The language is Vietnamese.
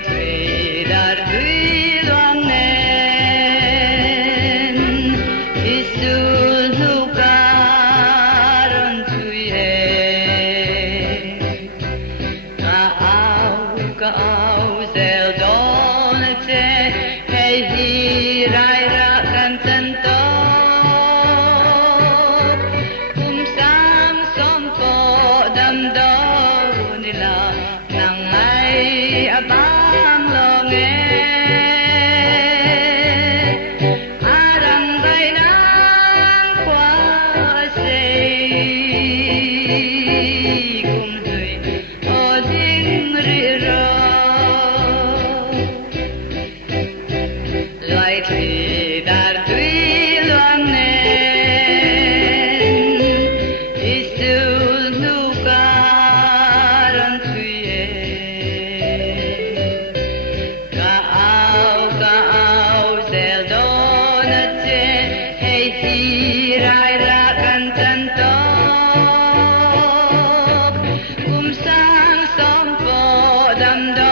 thủy đã thủy loang nên Isul nukaron thủy he Kaau zel donate hey hi rai ra kan tan to sam som ko dam do nila nang ai abang lo nghe arang bai nang kwa se kum hui o ding ri ro loài thủy đã thủy loang nên Isul nukaron thủy Kaau zel donate hey hi rai ra kan tan to kum sang som po dam do